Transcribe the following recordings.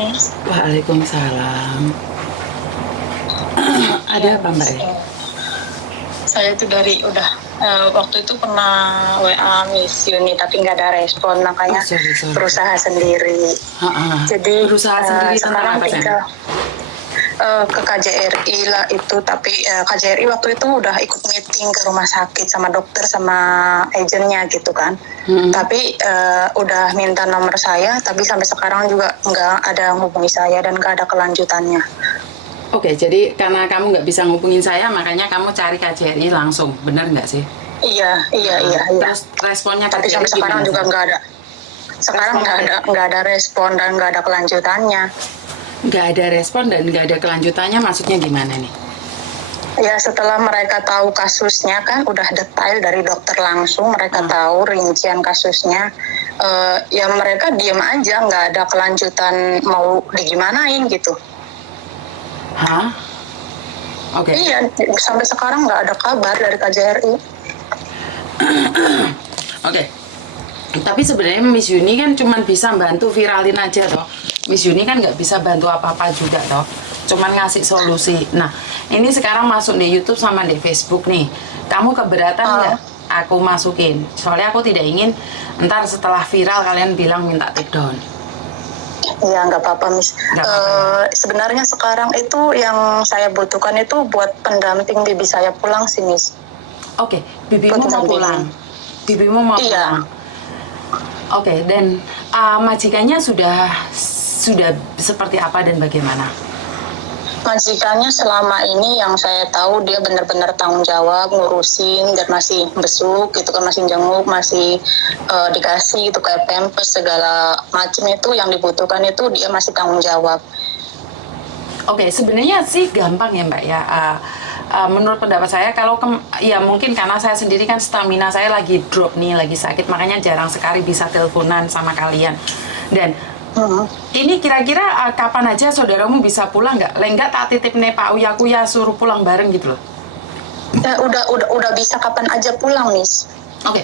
Miss. Waalaikumsalam. Ada Ya, apa Mbak Miss. ya? Saya tuh waktu itu pernah WA Miss Yuni tapi nggak ada respon, makanya Sorry. berusaha sendiri. Jadi Berusaha sendiri tentang sekarang apa sayang? tinggal ke KJRI lah itu, tapi KJRI waktu itu udah ikut meeting ke rumah sakit sama dokter sama agennya gitu kan. Tapi udah minta nomor saya, tapi sampai sekarang juga nggak ada yang hubungi saya dan nggak ada kelanjutannya. Oke, jadi karena kamu nggak bisa ngubungin saya, makanya kamu cari KJRI langsung, benar nggak sih? Iya. Terus responnya Tapi KJRI sampai sekarang gimana? juga nggak ada. Sekarang nggak ada respon dan nggak ada kelanjutannya. Nggak ada respon dan nggak ada kelanjutannya, maksudnya gimana nih? Ya setelah mereka tahu kasusnya kan udah detail dari dokter langsung, mereka tahu rincian kasusnya. Ya mereka diem aja, nggak ada kelanjutan mau digimanain gitu. Hah? Oke. Iya, sampai sekarang nggak ada kabar dari KJRI. Oke. Tapi sebenarnya Miss Yuni kan cuma bisa bantu viralin aja toh. Miss Yuni kan nggak bisa bantu apa-apa juga toh. Cuman ngasih solusi. Nah, ini sekarang masuk di YouTube sama di Facebook nih. Kamu keberatan nggak aku masukin? Soalnya aku tidak ingin ntar setelah viral kalian bilang minta take down. Iya, nggak apa-apa, Miss. Sebenarnya sekarang itu yang saya butuhkan itu buat pendamping bibi saya pulang sih, Miss. Oke, bibimu mau pulang. Bibimu mau pulang. Oke, dan majikannya sudah seperti apa dan bagaimana? Majikannya selama ini yang saya tahu dia benar-benar tanggung jawab, ngurusin dan masih besuk gitu kan, masih jenguk, masih dikasih gitu kayak pampers segala macam itu yang dibutuhkan itu dia masih tanggung jawab. Oke, sebenarnya sih gampang ya Mbak ya. Menurut pendapat saya kalau ya mungkin karena saya sendiri kan stamina saya lagi drop nih, lagi sakit, makanya jarang sekali bisa teleponan sama kalian. Dan ini kira-kira kapan aja saudaramu bisa pulang nggak? Lenggak tak titip nih Pak Uya suruh pulang bareng gitu loh. Udah bisa kapan aja pulang, Miss. Oke.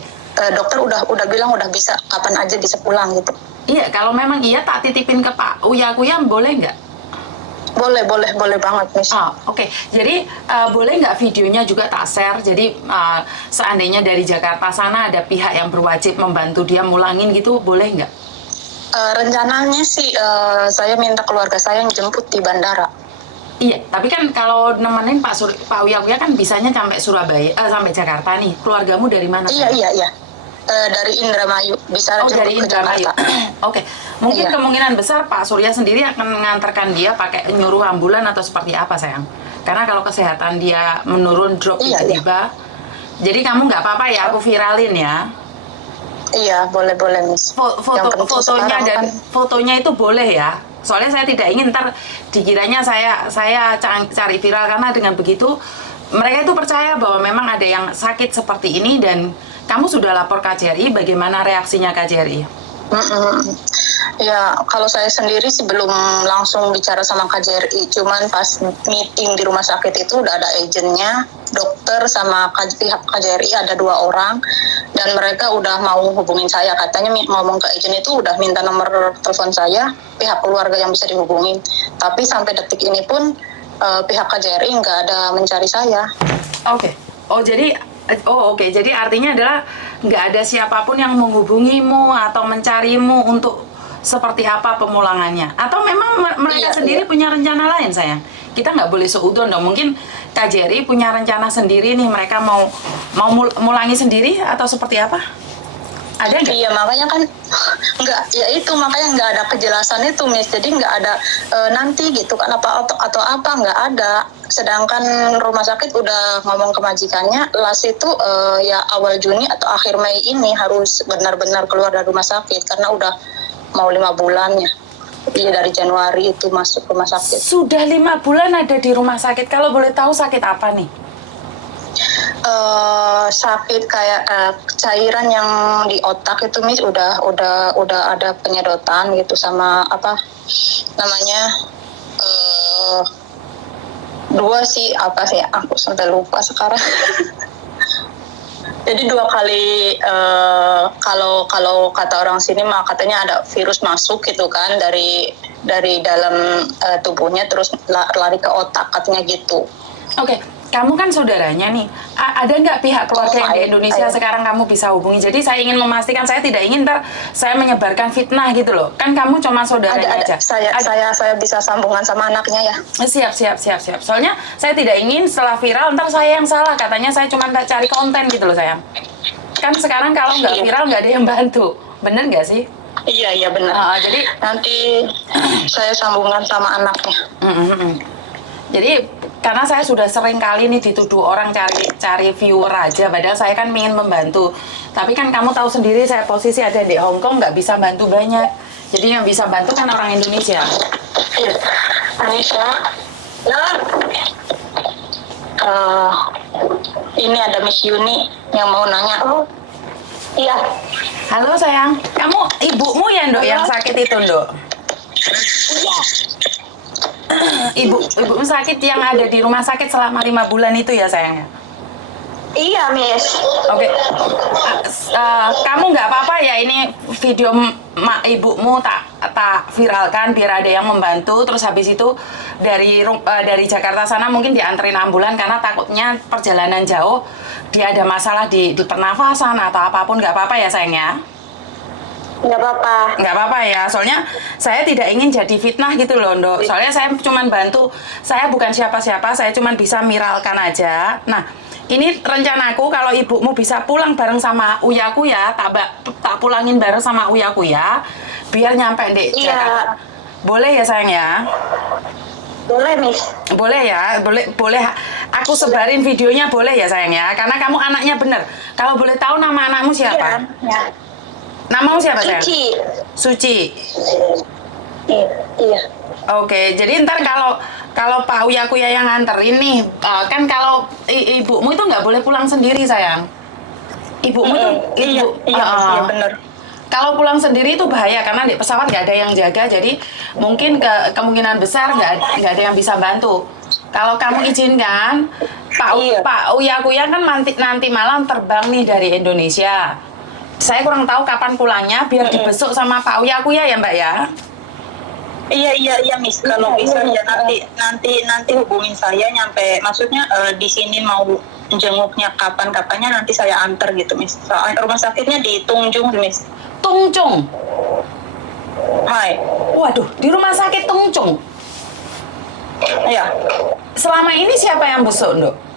Dokter udah bilang udah bisa kapan aja bisa pulang gitu. Iya, kalau memang iya tak titipin ke Pak Uya boleh nggak? Boleh banget, Miss. Oke. Jadi boleh nggak videonya juga tak share? Jadi seandainya dari Jakarta sana ada pihak yang berwajib membantu dia mulangin gitu, boleh nggak? Rencananya sih saya minta keluarga saya yang jemput di bandara. Iya, tapi kan kalau nemenin Pak Uya kan bisanya sampai Surabaya, sampai Jakarta nih. Keluargamu dari mana? Iya. Dari Indramayu, bisa jemput dari Indramayu. ke Jakarta. Oke. Mungkin kemungkinan besar Pak Surya sendiri akan mengantarkan dia pakai nyuruh ambulan atau seperti apa sayang? Karena kalau kesehatan dia menurun drop tiba-tiba. Jadi kamu nggak apa-apa ya, aku viralin ya. Iya, boleh Miss. Fotonya dan fotonya itu boleh ya. Soalnya saya tidak ingin ntar dikiranya saya cari viral, karena dengan begitu mereka itu percaya bahwa memang ada yang sakit seperti ini. Dan kamu sudah lapor KJRI, bagaimana reaksinya KJRI? Ya, kalau saya sendiri sih belum langsung bicara sama KJRI, cuman pas meeting di rumah sakit itu udah ada agennya, dokter sama pihak KJRI ada 2 orang, dan mereka udah mau hubungin saya, katanya ngomong ke agen itu udah minta nomor telepon saya, pihak keluarga yang bisa dihubungin, tapi sampai detik ini pun pihak KJRI nggak ada mencari saya. Oke. Oke. Jadi artinya adalah nggak ada siapapun yang menghubungimu atau mencarimu untuk seperti apa pemulangannya, atau memang mereka sendiri punya rencana lain sayang? Kita nggak boleh seudon dong. Mungkin KJRI punya rencana sendiri nih, mereka mau mulangi sendiri atau seperti apa? Ada nggak? Iya, makanya kan makanya nggak ada kejelasan itu, Miss. Jadi nggak ada nanti gitu kan atau apa, nggak ada. Sedangkan rumah sakit udah ngomong ke majikannya, las itu ya awal Juni atau akhir Mei ini harus benar-benar keluar dari rumah sakit karena udah mau 5 bulannya. Iya, dari Januari itu masuk rumah sakit. Sudah 5 bulan ada di rumah sakit. Kalau boleh tahu sakit apa nih? Sakit kayak cairan yang di otak itu, Miss, udah ada penyedotan gitu sama apa namanya 2 sih, apa sih aku sampai lupa sekarang. Jadi 2 kali kalau kata orang sini mah katanya ada virus masuk gitu kan dari dari dalam tubuhnya terus lari ke otak katanya gitu. Oke, kamu kan saudaranya nih. Ada nggak pihak keluarga yang di Indonesia Ayo. sekarang kamu bisa hubungi? Jadi saya ingin memastikan, saya tidak ingin ntar saya menyebarkan fitnah gitu loh. Kan kamu cuma saudaranya aja. Saya bisa sambungan sama anaknya ya. Siap. Soalnya saya tidak ingin setelah viral ntar saya yang salah. Katanya saya cuma cari konten gitu loh sayang. Kan sekarang kalau nggak viral nggak ada yang bantu. Bener nggak sih? Iya benar. Jadi nanti saya sambungan sama anaknya. Jadi karena saya sudah sering kali nih dituduh orang cari viewer aja, padahal saya kan ingin membantu. Tapi kan kamu tahu sendiri saya posisi ada di Hong Kong, nggak bisa bantu banyak. Jadi yang bisa bantu kan orang Indonesia. Iya. Anissa, ini ada Miss Yuni yang mau nanya. Oh, iya. Halo sayang, kamu ibumu ya Ndok yang sakit itu Ndok? Iya. Ibumu sakit yang ada di rumah sakit selama 5 bulan itu ya sayangnya? Iya, Miss. Oke. Kamu nggak apa-apa ya ini video ibumu tak viralkan biar ada yang membantu, terus habis itu dari Jakarta sana mungkin dianterin ambulan karena takutnya perjalanan jauh dia ada masalah di pernafasan atau apapun. Nggak apa-apa ya sayangnya? Nggak apa-apa ya, soalnya saya tidak ingin jadi fitnah gitu loh Ndok. Soalnya saya cuma bantu, saya bukan siapa-siapa, saya cuma bisa viralkan aja. Nah, ini rencanaku kalau ibumu bisa pulang bareng sama Uyaku ya, tak pulangin bareng sama Uyaku ya, biar nyampe di Jakarta. Boleh ya sayang ya? Boleh, Miss. Boleh ya, boleh. Aku sebarin videonya boleh ya sayang ya, karena kamu anaknya bener. Kalau boleh tahu nama anakmu siapa? Iya. Namamu siapa sayang? Suci. Iya. Oke, jadi ntar kalau Pak Uyaku ya yang nganterin nih, kan kalau ibumu itu nggak boleh pulang sendiri sayang. Ibumu itu iya benar. Kalau pulang sendiri itu bahaya karena di pesawat nggak ada yang jaga, jadi mungkin kemungkinan besar nggak ada yang bisa bantu. Kalau kamu izinkan, Pak Uyaku ya kan nanti malam terbang nih dari Indonesia. Saya kurang tahu kapan pulangnya, biar dibesuk sama Pak Uyaku ya Mbak ya. Iya Miss. Kalau bisa ya nanti hubungin saya nyampe. Maksudnya di sini mau jenguknya kapannya nanti saya antar gitu Miss. Soalnya rumah sakitnya di Tungjung Miss. Tungjung. Hai. Waduh, di rumah sakit Tungjung. Iya. Selama ini siapa yang besuk Ndok?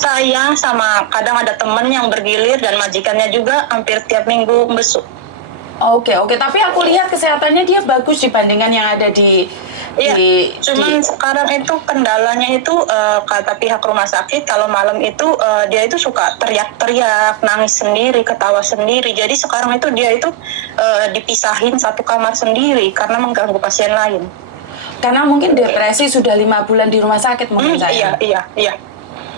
Saya sama kadang ada teman yang bergilir dan majikannya juga hampir tiap minggu besuk. Oke. Tapi aku lihat kesehatannya dia bagus dibandingkan yang ada di. Iya. Cuman sekarang itu kendalanya itu kata pihak rumah sakit kalau malam itu dia itu suka teriak-teriak, nangis sendiri, ketawa sendiri. Jadi sekarang itu dia itu dipisahin satu kamar sendiri karena mengganggu pasien lain. Karena mungkin depresi sudah 5 bulan di rumah sakit mungkin saya. Iya.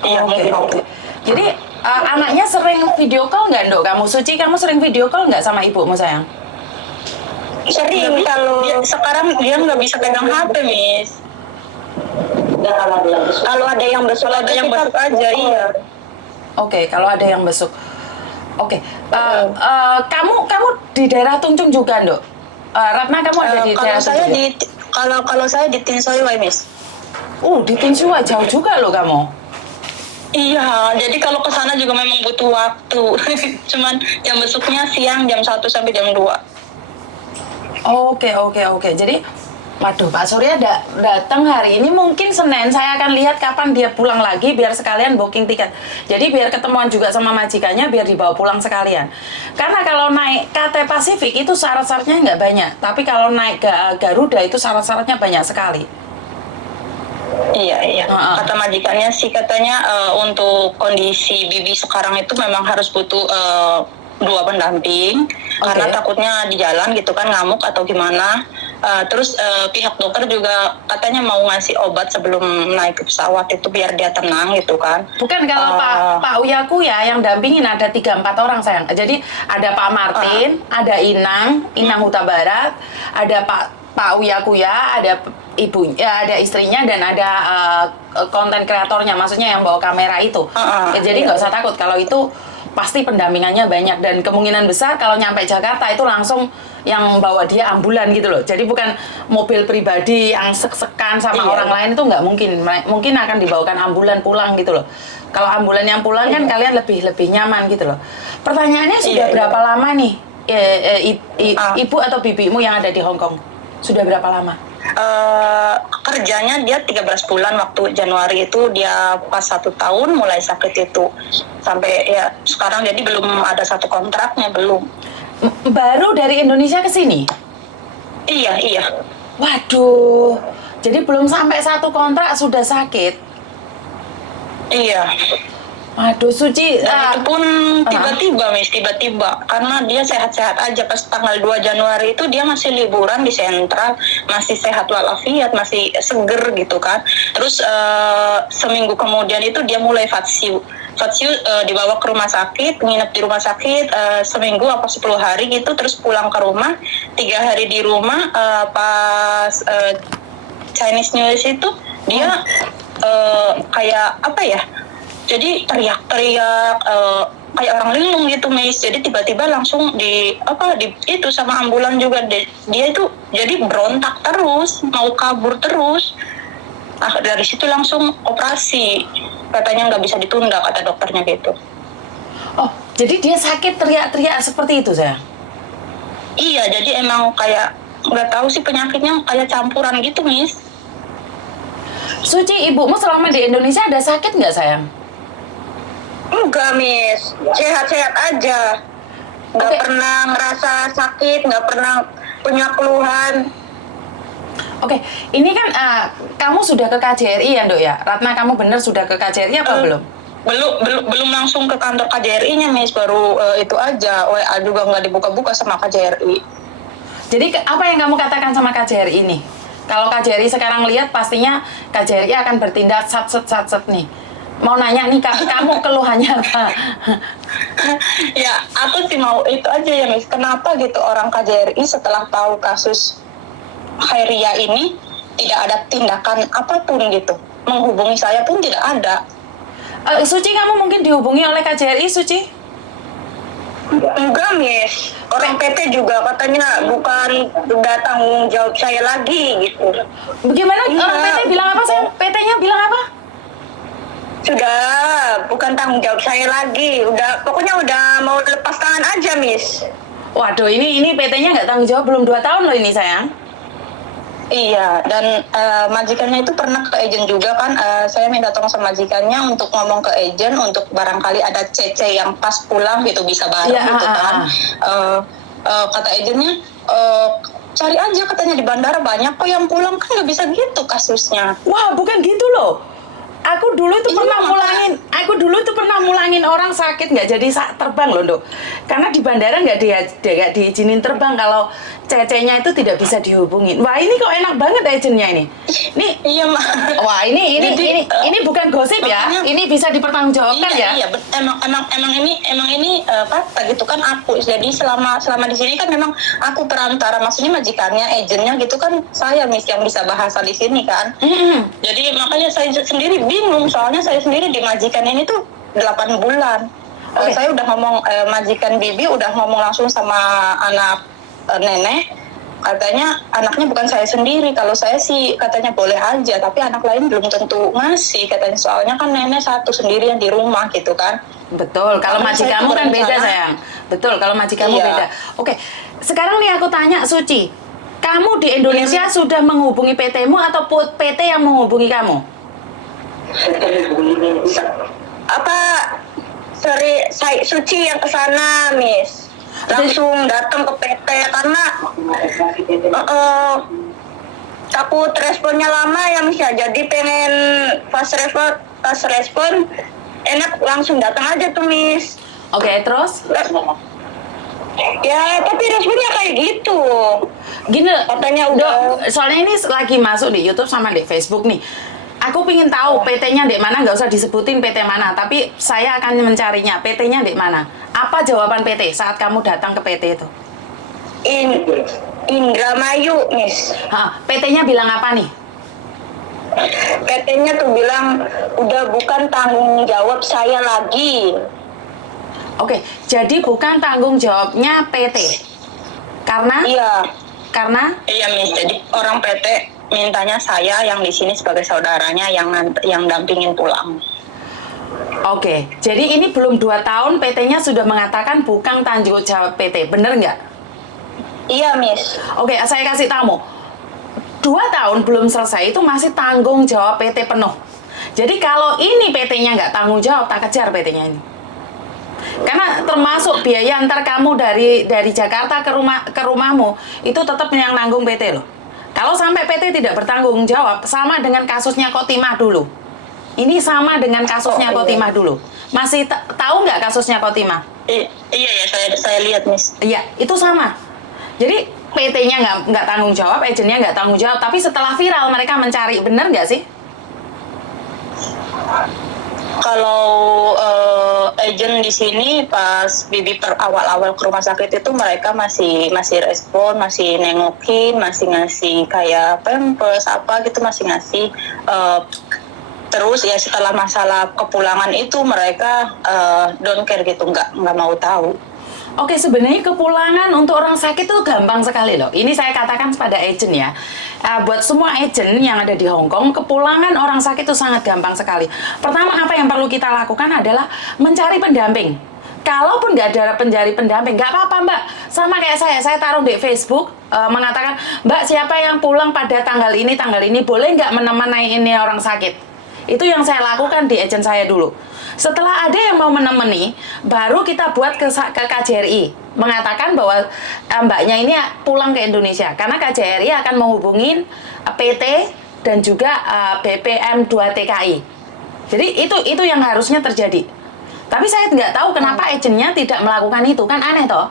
Oke. Jadi anaknya sering video call nggak Ndok? Kamu Suci, kamu sering video call nggak sama ibumu sayang? Sering. Sekarang dia nggak bisa pegang HP Miss. Kalau ada yang besuk aja iya. Oke, kalau ada yang besuk. Oke. Kamu di daerah Tungjung juga Ndok? Ratna kamu ada di daerah Tungjung? Kalau saya di Tin Soi Wai Miss. Di Tin Soi jauh juga loh kamu. Iya, jadi kalau ke sana juga memang butuh waktu. Cuman jam besuknya siang jam 1 sampai jam 2. Oke. Jadi, waduh Pak Surya datang hari ini mungkin Senin. Saya akan lihat kapan dia pulang lagi biar sekalian booking tiket. Jadi biar ketemuan juga sama majikannya biar dibawa pulang sekalian. Karena kalau naik KT Pasifik itu syarat-syaratnya nggak banyak. Tapi kalau naik Garuda itu syarat-syaratnya banyak sekali. Iya. Kata majikannya sih katanya untuk kondisi Bibi sekarang itu memang harus butuh 2 pendamping karena takutnya di jalan gitu kan ngamuk atau gimana. Terus pihak dokter juga katanya mau ngasih obat sebelum naik ke pesawat itu biar dia tenang gitu kan. Bukan kalau Pak Uyaku ya yang dampingin ada 3-4 orang sayang. Jadi ada Pak Martin, ada Inang Huta Barat, ada Pak Uyaku ya, ada ibunya, ada istrinya dan ada konten kreatornya, maksudnya yang bawa kamera itu. Jadi nggak usah takut kalau itu pasti pendampingannya banyak dan kemungkinan besar kalau nyampe Jakarta itu langsung yang bawa dia ambulan gitu loh. Jadi bukan mobil pribadi yang sek-sekan sama Iya. orang lain, itu nggak mungkin. Mungkin akan dibawakan ambulan pulang gitu loh. Kalau ambulan yang pulang kan kalian lebih nyaman gitu loh. Pertanyaannya sudah Iya. berapa lama nih ibu atau bibimu yang ada di Hong Kong? Sudah berapa lama? Kerjanya dia 13 bulan, waktu Januari itu dia pas 1 tahun mulai sakit itu sampai ya sekarang, jadi belum ada satu kontraknya, belum. Baru dari Indonesia ke sini? Iya. Waduh, jadi belum sampai satu kontrak sudah sakit. Iya. Waduh, Suci. Dan itu pun tiba-tiba, Miss, tiba-tiba. Karena dia sehat-sehat aja. Pas tanggal 2 Januari itu dia masih liburan di Sentral, masih sehat walafiat, masih seger gitu kan. Terus seminggu kemudian itu dia mulai fatsiu, dibawa ke rumah sakit, nginep di rumah sakit seminggu apa 10 hari gitu, terus pulang ke rumah, 3 hari di rumah. Pas Chinese New Year itu dia kayak apa ya, jadi teriak-teriak kayak orang linglung gitu, Miss. Jadi tiba-tiba langsung itu sama ambulan juga. Dia itu jadi berontak terus, mau kabur terus. Dari situ langsung operasi, katanya nggak bisa ditunda, kata dokternya gitu. Oh, jadi dia sakit teriak-teriak seperti itu, sayang? Iya, jadi emang kayak nggak tahu sih penyakitnya, kayak campuran gitu, Miss. Suci, ibumu selama di Indonesia ada sakit nggak, sayang? Enggak, Miss. Sehat-sehat aja. Nggak Oke. pernah ngerasa sakit, nggak pernah punya keluhan. Oke, ini kan kamu sudah ke KJRI ya, Dok ya? Ratna, kamu benar sudah ke KJRI apa belum? Belum langsung ke kantor KJRI-nya, Miss. Baru itu aja. WA juga nggak dibuka-buka sama KJRI. Jadi apa yang kamu katakan sama KJRI ini? Kalau KJRI sekarang lihat, pastinya KJRI akan bertindak sat-set nih. Mau nanya nih, kamu keluhannya apa? Ya, aku sih mau itu aja ya, Miss. Kenapa gitu orang KJRI setelah tahu kasus Khairia ini tidak ada tindakan apapun gitu. Menghubungi saya pun tidak ada. Suci, kamu mungkin dihubungi oleh KJRI, Suci? Enggak, Miss. Orang PT juga katanya bukan udah tanggung jawab saya lagi gitu. Bagaimana Iya. orang PT bilang apa, sayang? PT-nya bilang apa? Sudah bukan tanggung jawab saya lagi. Pokoknya udah mau lepas tangan aja, Miss. Waduh, ini PT-nya nggak tanggung jawab, belum 2 tahun loh ini, sayang. Iya, dan majikannya itu pernah ke agent juga kan. Saya minta tolong sama majikannya untuk ngomong ke agent untuk barangkali ada CC yang pas pulang gitu, bisa bareng Ya, gitu kan. Kata agentnya, cari aja katanya di bandara banyak kok yang pulang, kan nggak bisa gitu kasusnya. Wah, bukan gitu loh. Aku dulu itu pernah mulangin orang sakit nggak jadi terbang loh, Dok. Karena di bandara nggak diizinin terbang kalau CC-nya itu tidak bisa dihubungin. Wah, ini kok enak banget agentnya ini. Nih, Iya, Mak. wah ini ini bukan gosip ya. makanya- Ini bisa dipertanggungjawabkan ya. Iya, emang ini fakta gitu kan aku. Jadi selama di sini kan memang aku perantara, maksudnya majikannya, agentnya gitu kan, saya, Miss, yang bisa bahasa di sini kan. Jadi makanya saya sendiri bingung, soalnya saya sendiri di majikan ini tuh 8 bulan. Oke. Saya udah ngomong, majikan Bibi udah ngomong langsung sama anak nenek. Katanya anaknya bukan saya sendiri. Kalau saya sih katanya boleh aja, tapi anak lain belum tentu ngasih katanya. Soalnya kan nenek satu sendirian di rumah gitu kan. Betul, kalau Kalau saya majikanmu kan beda, berencana- sayang. Betul, kalau majikanmu Iya. beda. Oke, sekarang nih aku tanya, Suci. Kamu di Indonesia sudah menghubungi PT-mu atau PT yang menghubungi kamu? Saya Suci yang kesana, Miss. Langsung datang ke PT karena takut responnya lama ya, Miss, ya. Jadi pengen pas respon enak langsung datang aja tuh, Miss. Oke, terus? Ya, tapi responnya kayak gitu. Gini, Katanya Dok, udah. soalnya ini lagi masuk di YouTube sama di Facebook nih. Aku pingin tahu PT-nya di mana, nggak usah disebutin PT mana, tapi saya akan mencarinya. PT-nya di mana? Apa jawaban PT saat kamu datang ke PT itu? Indramayu, Miss. PT-nya bilang apa nih? PT-nya tuh bilang udah bukan tanggung jawab saya lagi. Oke, jadi bukan tanggung jawabnya PT. Iya, Karena iya Miss. Jadi orang PT mintanya saya yang di sini sebagai saudaranya yang dampingin pulang. Oke, jadi ini belum 2 tahun PT-nya sudah mengatakan bukan tanggung jawab PT, bener nggak? Iya Miss. Oke, saya kasih tahu. 2 tahun belum selesai itu masih tanggung jawab PT penuh. Jadi kalau ini PT-nya nggak tanggung jawab, tak kejar PT-nya ini. Karena termasuk biaya antar kamu dari Jakarta ke rumahmu itu tetap yang nanggung PT loh. Kalau sampai PT tidak bertanggung jawab, sama dengan kasusnya Kotimah dulu. Ini sama dengan kasusnya Kotimah dulu. Masih tahu nggak kasusnya Kotimah? Iya ya, saya lihat Miss. Iya, itu sama. Jadi PT-nya nggak tanggung jawab, agennya nggak tanggung jawab. Tapi setelah viral mereka mencari, bener nggak sih? Kalau agent di sini pas Bibi awal-awal ke rumah sakit itu mereka masih respon, masih nengokin, masih ngasih kayak pampers apa gitu, masih ngasih. Terus ya setelah masalah kepulangan itu mereka don't care gitu, nggak mau tahu. Oke, sebenarnya kepulangan untuk orang sakit itu gampang sekali loh. Ini saya katakan pada agent ya. Buat semua agent yang ada di Hong Kong, kepulangan orang sakit itu sangat gampang sekali. Pertama, apa yang perlu kita lakukan adalah mencari pendamping. Kalaupun nggak ada pendamping, nggak apa-apa Mbak. Sama kayak saya taruh di Facebook, mengatakan, Mbak siapa yang pulang pada tanggal ini, boleh nggak menemani ini orang sakit? Itu yang saya lakukan di agent saya dulu. Setelah ada yang mau menemani, baru kita buat ke KJRI mengatakan bahwa mbaknya ini pulang ke Indonesia karena KJRI akan menghubungin PT dan juga BPM 2 TKI. Jadi itu yang harusnya terjadi. Tapi saya nggak tahu kenapa agennya tidak melakukan itu, kan aneh toh.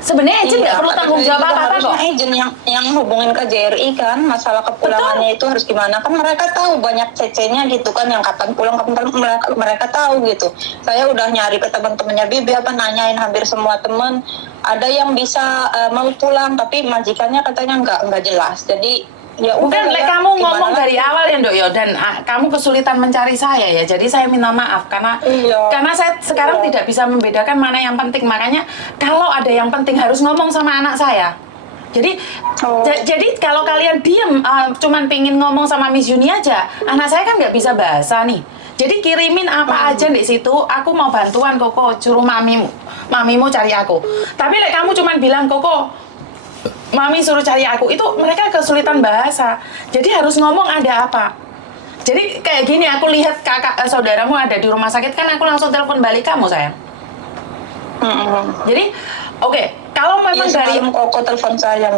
Sebenarnya agent nggak perlu tanggung jawab apa-apa kok. Agent yang hubungin ke JRI kan, masalah kepulangannya itu harus gimana, kan mereka tahu banyak CC-nya gitu kan, yang kapan pulang mereka tahu gitu. Saya udah nyari ke teman-temannya Bibi nanyain hampir semua teman, ada yang bisa mau pulang tapi majikannya katanya nggak jelas. Jadi ya bukan kamu ngomong dari awal ya Dok ya, dan kamu kesulitan mencari saya ya, jadi saya minta maaf karena saya sekarang tidak bisa membedakan mana yang penting. Makanya kalau ada yang penting harus ngomong sama anak saya. Jadi kalau kalian diem cuman pingin ngomong sama Miss Yuni aja, anak saya kan nggak bisa bahasa nih. Jadi kirimin apa aja di situ, aku mau bantuan Koko, suruh mamimu cari aku. Tapi kamu cuman bilang Koko, Mami suruh cari aku, itu mereka kesulitan bahasa. Jadi harus ngomong ada apa. Jadi kayak gini, aku lihat saudaramu ada di rumah sakit, kan aku langsung telepon balik kamu sayang. Jadi oke, kalau memang dari Koko telepon saya.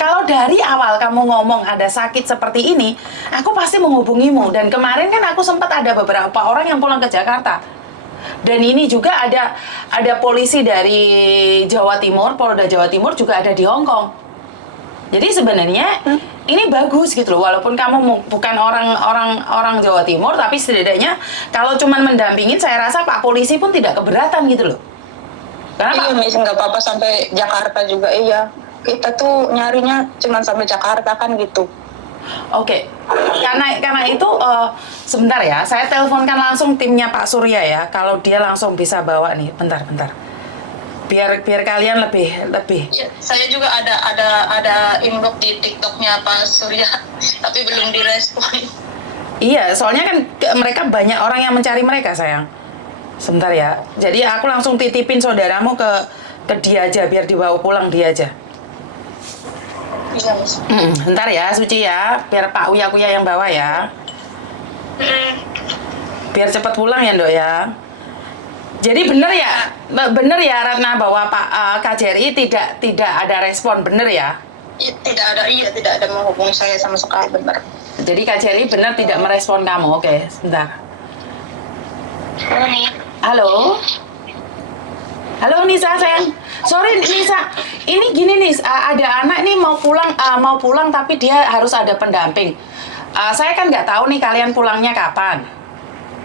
Kalau dari awal kamu ngomong ada sakit seperti ini, aku pasti menghubungimu. Dan kemarin kan aku sempat ada beberapa orang yang pulang ke Jakarta. Dan ini juga ada polisi dari Jawa Timur, Polda Jawa Timur juga ada di Hong Kong. Jadi sebenarnya ini bagus gitu loh, walaupun kamu bukan orang Jawa Timur, tapi setidaknya kalau cuman mendampingin, saya rasa Pak Polisi pun tidak keberatan gitu loh. Iya, Miss, nggak apa-apa sampai Jakarta juga, iya. Kita tuh nyarinya cuman sampai Jakarta kan gitu. Oke. Karena itu sebentar ya, saya teleponkan langsung timnya Pak Surya ya, kalau dia langsung bisa bawa nih, bentar. Biar kalian lebih. Ya, saya juga ada inbox di TikToknya Pak Surya, tapi belum direspon. Iya, soalnya kan mereka banyak orang yang mencari mereka sayang. Sebentar ya. Jadi aku langsung titipin saudaramu ke dia aja, biar dibawa pulang dia aja. Iya, Miss. Bentar ya, Suci ya, biar Pak Uya yang bawa ya. Biar cepat pulang ya, Dok ya. Jadi bener ya Ratna bahwa Pak KJRI tidak ada respon, bener ya? Tidak ada menghubungi saya sama sekali, benar. Jadi KJRI benar tidak merespon kamu, oke, sebentar. Halo Nisa sayang. Sorry Nisa, ini gini nih, ada anak nih mau pulang tapi dia harus ada pendamping. Saya kan nggak tahu nih kalian pulangnya kapan.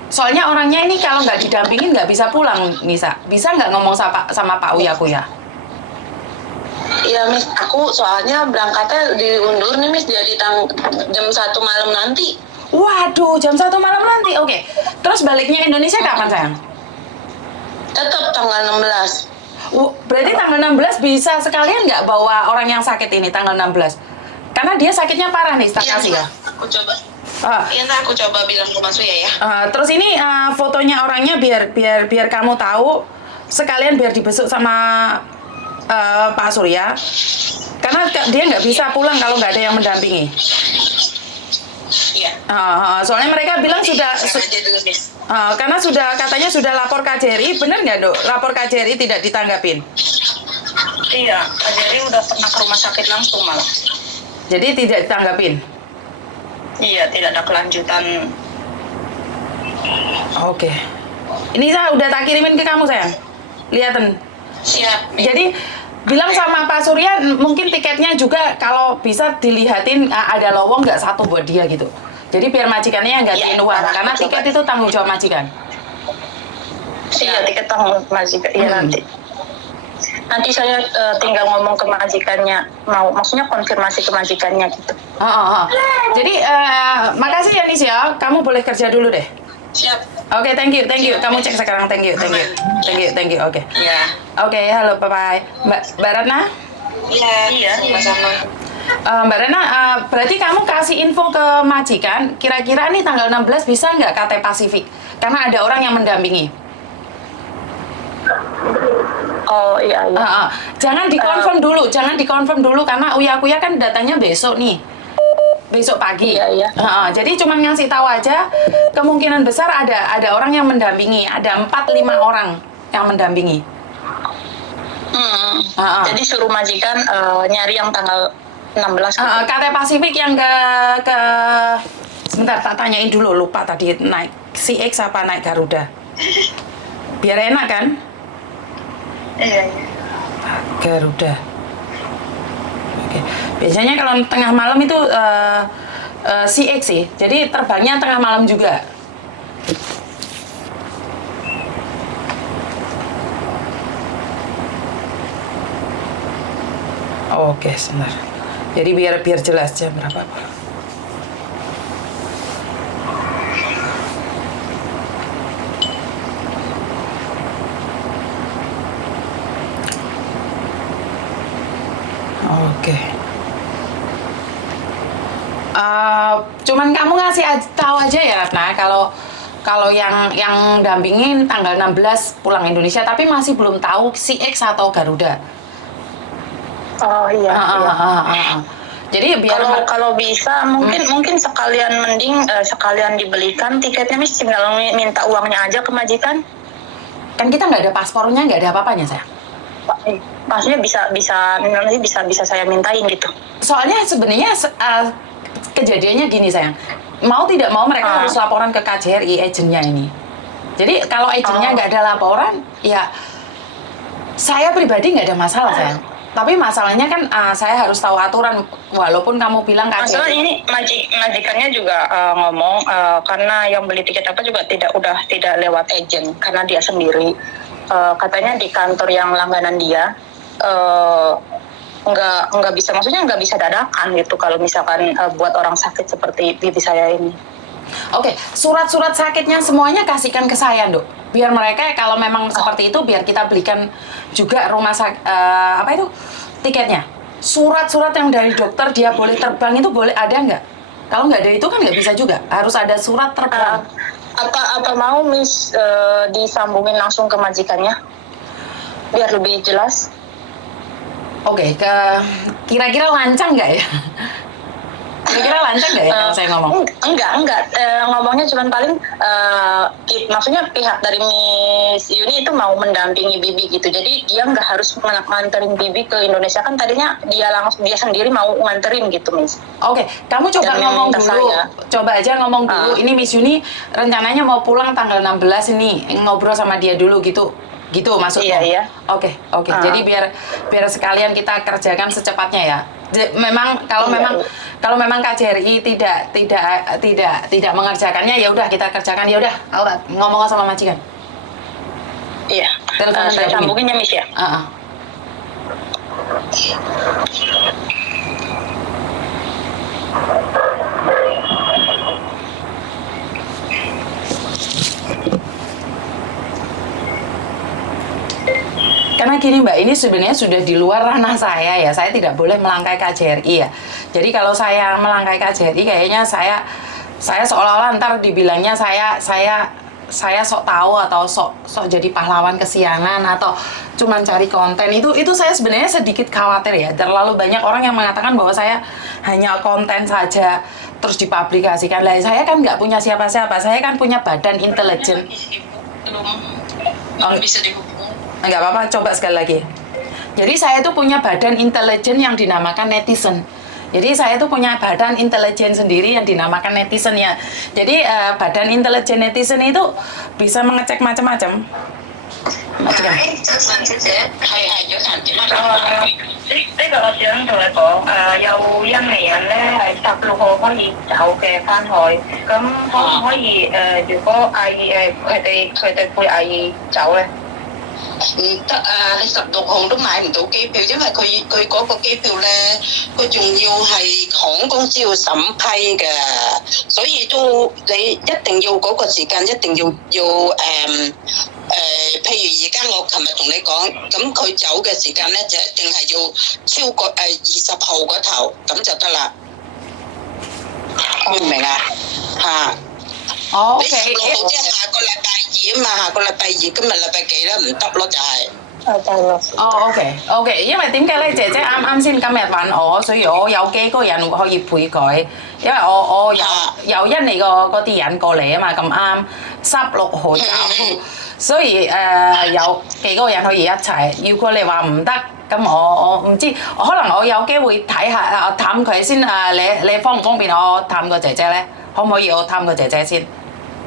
Soalnya orangnya ini kalau nggak didampingin nggak bisa pulang, Nisa. Bisa nggak ngomong sama Pak Uya? Iya Miss, aku soalnya berangkatnya diundur nih Miss, jadi jam 1 malam nanti. Waduh, jam 1 malam nanti, oke. Terus baliknya Indonesia kapan sayang? Tetap tanggal 16. Berarti tanggal 16 bisa sekalian nggak bawa orang yang sakit ini tanggal 16? Karena dia sakitnya parah nih, tak Iya, kasih ya. aku coba. Ah, Iya, ntar aku coba bilang ke Mas Uya ya. terus ini fotonya orangnya biar kamu tahu, sekalian biar dibesuk sama Pak Surya. Karena dia nggak bisa pulang kalau nggak ada yang mendampingi. Iya. Soalnya mereka bilang sudah Aja dulu, Miss. karena katanya sudah lapor KJRI, benar nggak Dok? Lapor KJRI tidak ditanggapin. Iya, jadi udah pernah ke rumah sakit langsung malah. Jadi tidak ditanggapin. Iya, tidak ada kelanjutan. Oke. Ini saya udah tak kirimin ke kamu sayang. Lihatin. Siap. Jadi bilang sama Pak Surya mungkin tiketnya juga kalau bisa dilihatin ada lowong nggak satu buat dia gitu. Jadi biar majikannya yang gantiin Iya, uang karena coba. tiket itu tanggung jawab majikan. Iya, tiket tanggung majikan. Iya, nanti. Nanti saya tinggal ngomong ke majikannya, maksudnya konfirmasi ke majikannya gitu. Jadi makasih ya Nis ya, kamu boleh kerja dulu deh. Siap. Oke, thank you. Kamu cek sekarang, thank you. Oke. Iya. Oke, halo, bye. Mbak Ratna? Iya, sama-sama. Mbak Ratna, berarti kamu kasih info ke majikan, kira-kira nih tanggal 16 bisa nggak KT Pasifik? Karena ada orang yang mendampingi. Oh iya. Jangan dikonfirm dulu karena Uya kan datanya besok nih. Besok pagi. Iya. Jadi cuman ngasih tahu aja kemungkinan besar ada orang yang mendampingi, ada 4-5 orang yang mendampingi. Jadi suruh majikan nyari yang tanggal 16 gitu. KT Pasifik yang ke sebentar tak tanyain dulu, lupa tadi naik CX apa naik Garuda. Biar enak kan? Iya. Garuda. Oke. Biasanya kalau tengah malam itu CX sih. Jadi terbangnya tengah malam juga. Oke, sebentar. Jadi biar jelas jam berapa. Oke. Cuman kamu ngasih tahu aja ya Ratna kalau yang dampingin tanggal 16 pulang Indonesia tapi masih belum tahu CX atau Garuda. Oh iya. Jadi biar kalau bisa mungkin sekalian sekalian dibelikan tiketnya, Miss, tinggal minta uangnya aja ke majikan. Kan kita nggak ada paspornya, nggak ada apa-apanya sayang. Maksudnya bisa saya mintain gitu. Soalnya sebenarnya kejadiannya gini sayang, mau tidak mau mereka harus laporan ke KJRI agennya ini. Jadi kalau agennya nggak ada laporan, ya saya pribadi nggak ada masalah sayang. Tapi masalahnya kan saya harus tahu aturan, walaupun kamu bilang KJRI. Masalah ini majikannya juga ngomong karena yang beli tiket apa juga tidak lewat agen karena dia sendiri. Katanya di kantor yang langganan dia nggak bisa, maksudnya nggak bisa dadakan gitu kalau misalkan buat orang sakit seperti bibi saya ini. Oke, surat-surat sakitnya semuanya kasihkan ke saya, Dok. Biar mereka kalau memang seperti itu, biar kita belikan juga rumah sakit tiketnya. Surat-surat yang dari dokter dia boleh terbang itu boleh ada nggak? Kalau nggak ada itu kan nggak bisa juga. Harus ada surat terbang. Apa mau Miss disambungin langsung ke majikannya biar lebih jelas? Oke, kira-kira lancang nggak ya? Kira-kira lancang nggak ya kalau saya ngomong? Enggak. Ngomongnya cuma paling maksudnya pihak dari Miss Yuni itu mau mendampingi Bibi gitu. Jadi dia nggak harus nganterin Bibi ke Indonesia, kan tadinya dia sendiri mau nganterin gitu, Miss. Oke, kamu coba ngomong dulu. Coba aja ngomong dulu. Ini Miss Yuni rencananya mau pulang tanggal 16 ini, ngobrol sama dia dulu gitu. Gitu maksudnya. Iya. Oke. Jadi biar sekalian kita kerjakan secepatnya ya. Memang kalau memang KJRI tidak mengerjakannya, ya udah kita kerjakan, ya udah ngomong sama majikan. Iya. Saya sambungin ya, Miss ya. Karena gini Mbak, ini sebenarnya sudah di luar ranah saya ya. Saya tidak boleh melangkai KJRI ya. Jadi kalau saya melangkai KJRI kayaknya saya seolah-olah ntar dibilangnya saya sok tahu atau sok jadi pahlawan kesiangan atau cuman cari konten. Itu saya sebenarnya sedikit khawatir ya. Terlalu banyak orang yang mengatakan bahwa saya hanya konten saja terus dipublikasikan. Lah saya kan nggak punya siapa-siapa. Saya kan punya badan intelijen. Belum bisa dihubungi. Nggak apa-apa, coba sekali lagi. Jadi saya itu punya badan intelijen yang dinamakan netizen. Jadi saya itu punya badan intelijen sendiri yang dinamakan netizen ya. Jadi badan intelijen netizen itu bisa mengecek macam-macam. Macam-macam. 呢個我想同你講，有印尼人咧係16號可以走嘅翻去，咁可唔可以如果佢哋會嗌走咧？唔得啊！你16號都買唔到機票，因為佢嗰個機票咧，佢仲要係航空公司要審批嘅，所以都你一定要嗰個時間一定要譬如而家我琴日同你講，咁佢走嘅時間咧就一定係要超過20號嗰頭，咁就得啦。明唔明啊？嚇！哦你16號即係下個禮拜二啊嘛，下個禮拜二今日禮拜幾啦，唔得咯就係。哦，OK，因為點解咧？姐姐啱先今日揾我，所以我有幾個人可以陪佢，因為我有印尼嗰啲人過嚟啊嘛，咁啱16號走，所以有幾個人可以一齊。如果你話唔得，咁我唔知，可能我有機會睇下探佢先你方唔方便我探個姐姐咧？可唔可以我探個姐姐先？你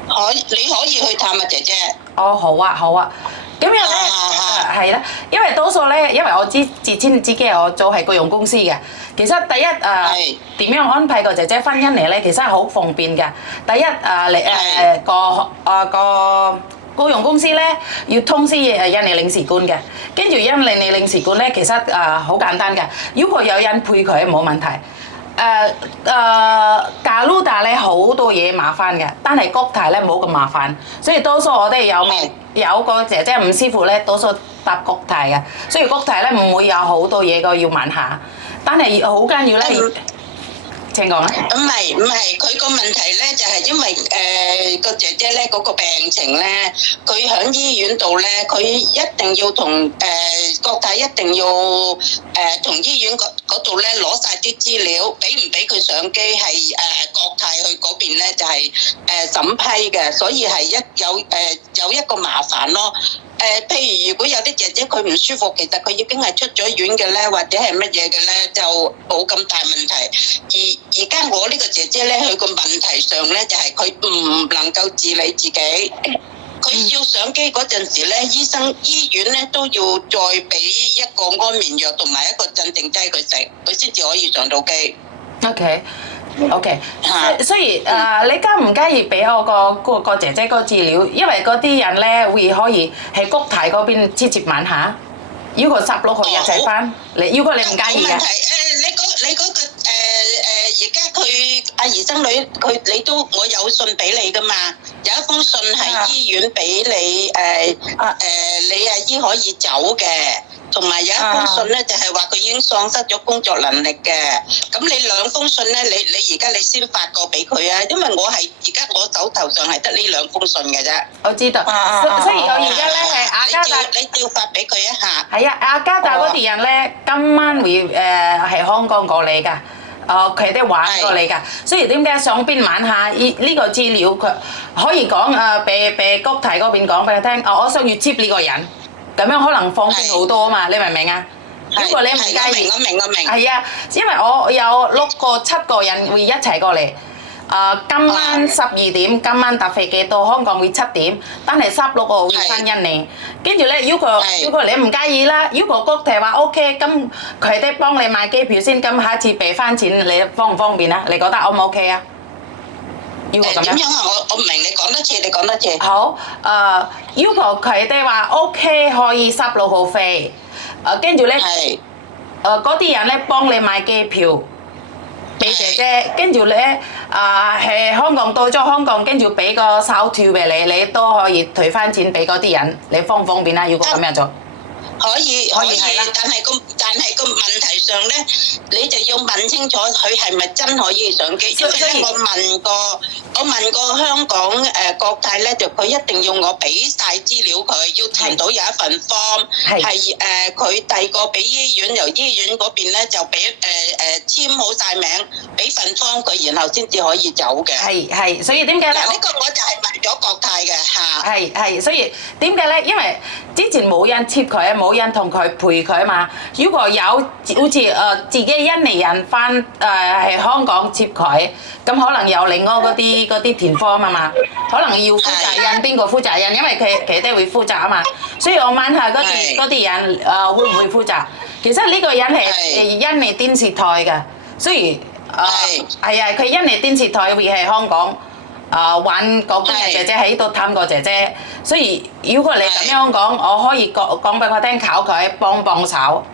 可以去探啊姐姐。哦，好啊。咁樣咧，係啦，因為多數咧，因為我自己我做係僱傭公司嘅。其實第一點樣安排個姐姐翻印尼咧，其實係好方便嘅。第一個僱傭公司咧要通知印尼領事館嘅，跟住印尼領事館咧其實好簡單嘅，如果有人陪佢冇問題。Garuda 咧好多嘢麻煩嘅，但係國泰咧冇咁麻煩，所以多數我哋有個姐姐吳師傅咧，多數搭國泰嘅，所以國泰咧唔會有好多嘢個要問下，但係好緊要咧。請講啦。唔係，佢個問題咧就係因為個姐姐咧嗰個病情咧，佢喺醫院度咧，佢一定要同國泰一定要同醫院嗰度咧攞晒啲資料，俾唔俾佢上機係國泰去嗰邊咧就係審批嘅，所以係有一個麻煩咯。譬如如果有啲姐姐佢唔舒服，其實佢已經係出咗院嘅咧，或者係乜嘢嘅咧，就冇咁大問題。而家我呢個姐姐咧，佢個問題上咧就係佢唔能夠自理自己，佢要上機嗰陣時咧，醫院咧都要再俾一個安眠藥同埋一個鎮定劑佢食，佢先至可以上到機。OK， 所以你介唔介意俾我個姐姐個資料？因為嗰啲人咧會可以喺國泰嗰邊直接問下。如果16號一齊翻，如果你唔介意嘅。冇問題你嗰個而家佢阿姨甥女我有信俾你噶嘛？有一封信係醫院俾你你阿姨可以走嘅。同埋有一封信咧，就係話佢已經喪失咗工作能力嘅。咁你兩封信咧，你而家你先發過俾佢啊，因為而家我手頭上係得呢兩封信嘅啫。我知道，所以我而家咧係阿加達，你要發俾佢一下。係啊，阿加達嗰啲人咧，今晚會係香港過嚟㗎。佢哋玩過嚟㗎，所以點解上邊玩下呢個資料，佢可以講俾國泰嗰邊講俾佢聽，我想要接呢個人。咁樣可能方便好多啊嘛，你明唔明啊？如果你唔介意，我明。係啊，因為我有7個人會一齊過嚟。今晚12點，今晚搭飛機到香港會7點，但係16號會翻印尼。跟住咧，如果你唔介意啦，如果國泰話 OK， 咁佢哋幫你買機票先，咁下次俾翻錢，你方唔方便啊？你覺得 O 唔 OK 啊？點樣啊？我唔明，你講多次。好，要求佢哋話 OK 可以16號飛，跟住咧，嗰啲人咧幫你買機票，俾姐姐，跟住咧係香港到咗香港，跟住俾個手票俾你，你都可以退翻錢俾嗰啲人，你方唔方便啊？如果咁樣做？可以，係啦但係個問題上咧，你就要問清楚佢係咪真可以上機，因為咧我問過香港國泰咧，就佢一定要我俾晒資料佢，要填到有一份 form， 係佢遞過俾醫院，由醫院嗰邊咧就俾簽好晒名，俾份 form 佢，然後先至可以走嘅。係，所以點解咧？嗱，呢個我就係問咗國泰嘅嚇。係，所以點解咧？因為之前冇人接佢，冇人同佢陪佢啊嘛。如果有好似自己印尼人翻係香港接佢，咁可能有另外嗰啲填 form 啊嘛，可能要負責任邊個負責任，因為佢哋會負責啊嘛。所以我問下嗰啲人會唔會負責？其實呢個人係印尼電視台嘅，所以係啊，佢印尼電視台會喺香港。揾個工人姐姐喺度探個姐姐，所以如果你咁樣講，我可以講俾佢聽，靠佢幫手。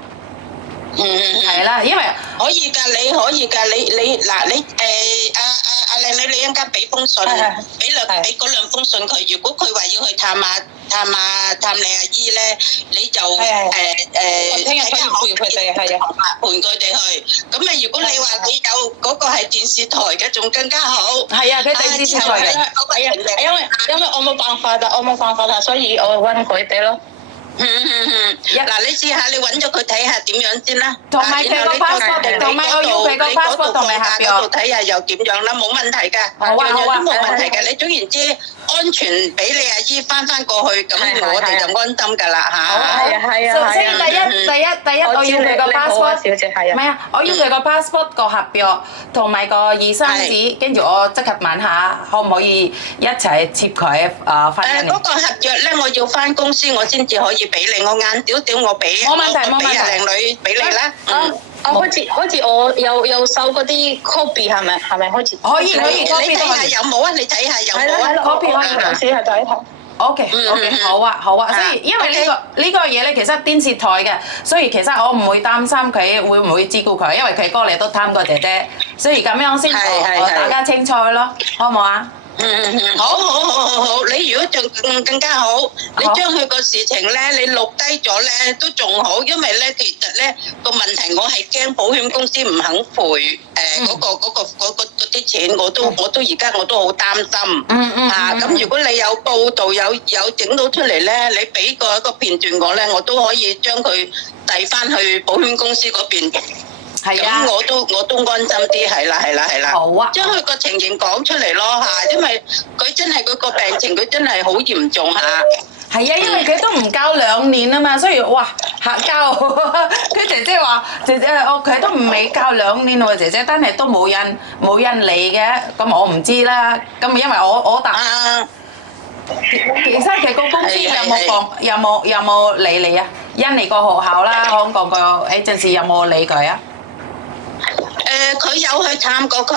係啦，因為可以㗎，你可以㗎，你嗱你阿靚女，你一陣間俾封信，俾嗰兩封信佢。如果佢話要去探你阿姨咧，你就聽日可以陪佢哋，係啊，陪佢哋去。咁啊，如果你話你有嗰個係電視台嘅，仲更加好。係啊，佢哋電視台嘅。係啊，因為我冇辦法啦，所以我揾佢哋咯。嗱，你試下你揾咗佢睇下點樣先啦。同埋佢個 passport，同埋我要佢個 passport 同埋合約。嗰度睇下又點樣啦，冇問題㗎，樣樣都冇問題嘅。你總言之，安全俾你阿姨翻過去，咁我哋就安心㗎啦嚇。係啊。首先第一，我要佢個 passport，小姐係啊。唔係啊，我要佢個 passport 個合約同埋個醫生紙，跟住我即刻問下可唔可以一齊接佢翻嚟。嗰個合約咧，我要翻公司我先至可以俾你，我晏少少我俾。冇問題，靚女俾你啦。好似我有收嗰啲 copy 係咪開始？可以你 copy 睇下有冇啊？你睇下有冇啊？copy 可以公司係第一台。OK，好啊，所以因為呢個嘢咧，其實電視台嘅，所以其實我唔會擔心佢會唔會照顧佢，因為佢過嚟都探過姐姐，所以咁樣先大家清楚咯，好唔好啊？好，你如果仲更加好，你將佢個事情咧，你錄低咗咧都仲好，因為咧其實咧個問題我係驚保險公司唔肯賠嗰啲錢，我都而家我都好擔心。咁如果你有報道有整到出嚟咧，你俾個一個片段我咧，我都可以將佢遞翻去保險公司嗰邊。咁我都安心啲，係啦。好啊，將佢個情形講出嚟咯嚇，因為佢真係佢個病情，佢真係好嚴重嚇。係啊，因為佢都唔交2年啊嘛，所以哇嚇交。佢姐姐話：姐姐，佢都未交2年喎，姐姐，但係都冇人理嘅，咁我唔知啦。咁因為我答。其實佢個公司有冇理你啊？印尼個學校啦，香港個agency有冇理佢啊？佢有去探過佢，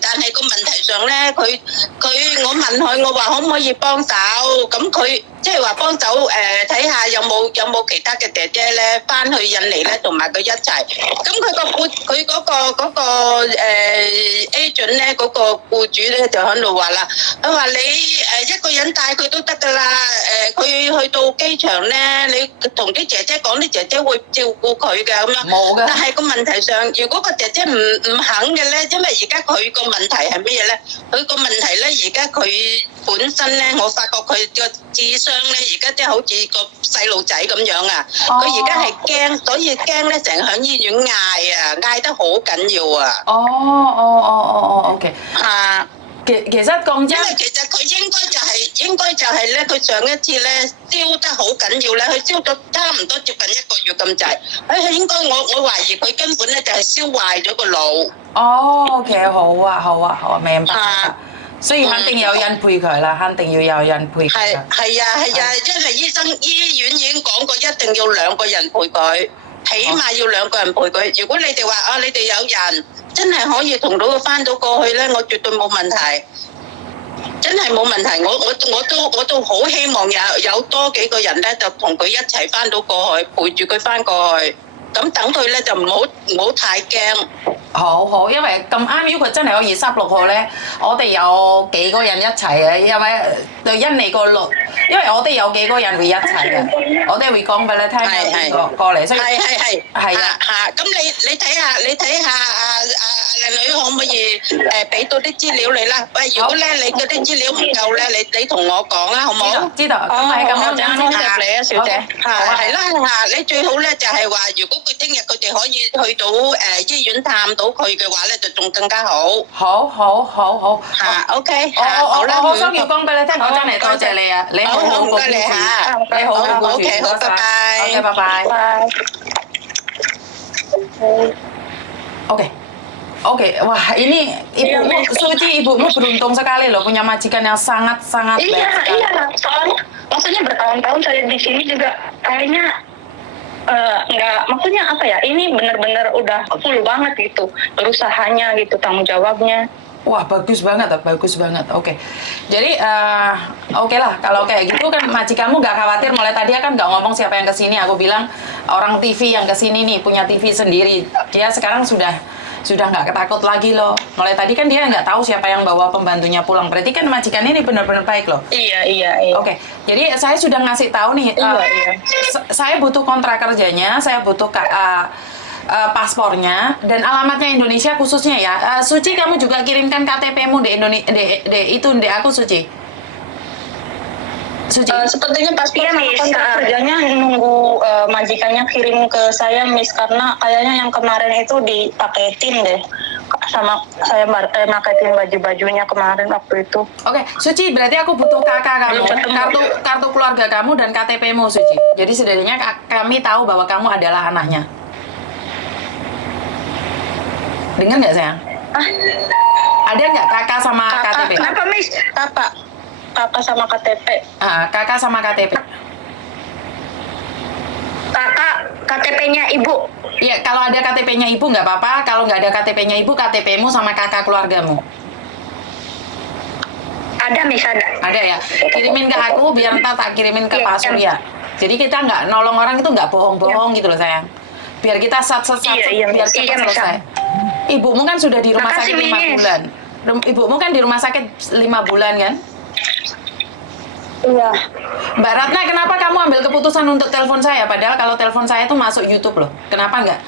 但係個問題上咧，我問佢，我話可唔可以幫手？咁佢即係話幫手睇下有冇其他嘅姐姐咧翻去印尼咧，同埋佢一齊。咁佢嗰個agent 咧，嗰個僱主咧就喺度話啦，佢話你一個人帶佢都得㗎啦。佢去到機場咧，你同啲姐姐講，啲姐姐會照顧佢㗎咁樣。冇嘅。但係個問題上，如果個姐姐唔肯嘅咧，因為而家佢個問題係咩嘢咧？佢個問題咧，而家佢本身咧，我發覺佢個智商咧，而家即係好似個細路仔咁樣啊！佢而家係驚，所以驚咧，成日喺醫院嗌啊，嗌得好緊要啊！OK。其實因為其實佢應該就係咧，佢上一次咧燒得好緊要咧，佢燒咗差唔多接近1個月咁滯。佢應該我懷疑佢根本咧就係燒壞咗個腦。OK，好啊，明白。所以肯定有人陪佢啦，肯定要有人陪佢。係啊，因為醫院已經講過，一定要2個人陪佢，起碼要2個人陪佢。如果你哋話你哋有人真係可以同到佢翻到過去咧，我絕對冇問題，真係冇問題。我都好希望有多幾個人咧，就同佢一齊翻到過去，陪住佢翻過去。咁等佢咧就唔好太驚。好好，因為咁啱，如果真係可以26號咧，我哋有幾個人一齊嘅，因為對因你個路，因為我哋有幾個人會一齊嘅，我哋會講俾你聽過嚟，所以係係啊嚇，咁你睇下靚女可唔可以俾到啲資料你啦？喂，如果咧你嗰啲資料唔夠咧，你同我講啦，好冇？知道，咁係咁樣多謝你啊，小姐。係啦嚇，你最好咧就係話，如果佢聽日佢哋可以去到醫院探到佢嘅話咧，就仲更加好。好嚇，OK 我嚇，好啦，我想要講俾你聽，我真係多謝你啊！你好好顧住，你好好顧住，好，拜拜。 OK， 拜拜。Bye. Oke, wah ini ibumu, Suci, ibumu beruntung sekali loh punya majikan yang sangat-sangat baik sekali. Iya, soalnya maksudnya bertahun-tahun saya di sini juga kayaknya nggak, maksudnya apa ya, ini benar-benar udah full banget gitu, berusahanya gitu, tanggung jawabnya. Wah, bagus banget. Oke. Jadi oke lah kalau kayak gitu kan majikanmu nggak khawatir. Mulai tadi kan nggak ngomong siapa yang kesini. Aku bilang orang TV yang kesini nih punya TV sendiri. Dia sekarang sudah nggak ketakut lagi loh. Mulai tadi kan dia nggak tahu siapa yang bawa pembantunya pulang. Berarti kan majikan ini benar-benar baik loh. Iya. Oke. Jadi saya sudah ngasih tahu nih. Iya. Saya butuh kontrak kerjanya. Saya butuh paspornya dan alamatnya Indonesia khususnya ya. Suci, kamu juga kirimkan KTP-mu di aku Suci. Sepertinya paspor Iya, sama Miss. kontrak kerjanya nunggu majikannya kirim ke saya, Miss, karena kayaknya yang kemarin itu dipaketin deh. Sama saya paketin baju-bajunya kemarin waktu itu. Oke, Suci, berarti aku butuh kakak kamu, kartu keluarga kamu dan KTP-mu, Suci. Jadi setidaknya kami tahu bahwa kamu adalah anaknya. Dengar nggak sayang? Ada nggak kakak sama KTP? Kenapa, Miss? Kakak sama KTP. Kakak sama KTP. Kakak, KTP-nya ibu. Ya, kalau ada KTP-nya ibu nggak apa-apa. Kalau nggak ada KTP-nya ibu, KTP-mu sama kakak keluargamu. Ada, Miss, ada. Ada ya? Kirimin ke aku biar ntar tak kirimin ke Iya, Pak Surya. Jadi kita nggak nolong orang itu nggak bohong-bohong gitu loh sayang. Biar kita Iya, biar Miss. cepat Iya, Miss. selesai. Ibumu kan sudah di rumah Makasih, sakit 5 Miss. bulan. Ibumu kan di rumah sakit 5 bulan kan? Iya. Mbak Ratna, kenapa kamu ambil keputusan untuk telepon saya? Padahal kalau telepon saya itu masuk YouTube loh. Kenapa nggak?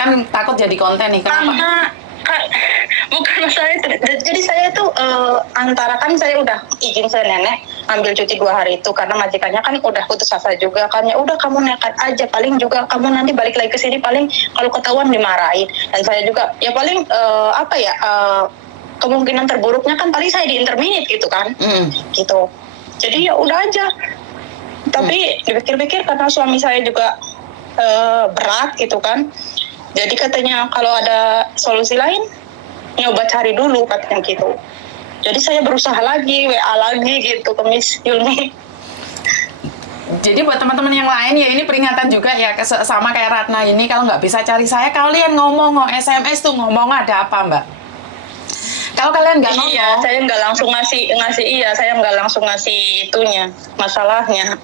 Kan takut jadi konten nih. Kenapa? Bukan masalah itu. Jadi saya tuh antara kan saya udah izin saya nenek ambil cuti 2 hari itu karena majikannya kan udah putus asa juga kan, ya udah kamu nekat aja, paling juga kamu nanti balik lagi ke sini paling kalau ketahuan dimarahin. Dan saya juga ya paling kemungkinan terburuknya kan paling saya di interminate gitu kan. Gitu. Jadi ya udah aja. Tapi dipikir-pikir karena suami saya juga berat gitu kan. Jadi katanya kalau ada solusi lain, nyoba cari dulu katanya gitu. Jadi saya berusaha lagi, WA lagi gitu ke Miss Yulmi. Jadi buat teman-teman yang lain ya ini peringatan juga ya sama kayak Ratna ini, kalau nggak bisa cari saya, kalian ngomong SMS tuh ngomong ada apa Mbak? Kalau kalian nggak ngomong, iya, saya nggak langsung saya nggak langsung ngasih itunya, masalahnya.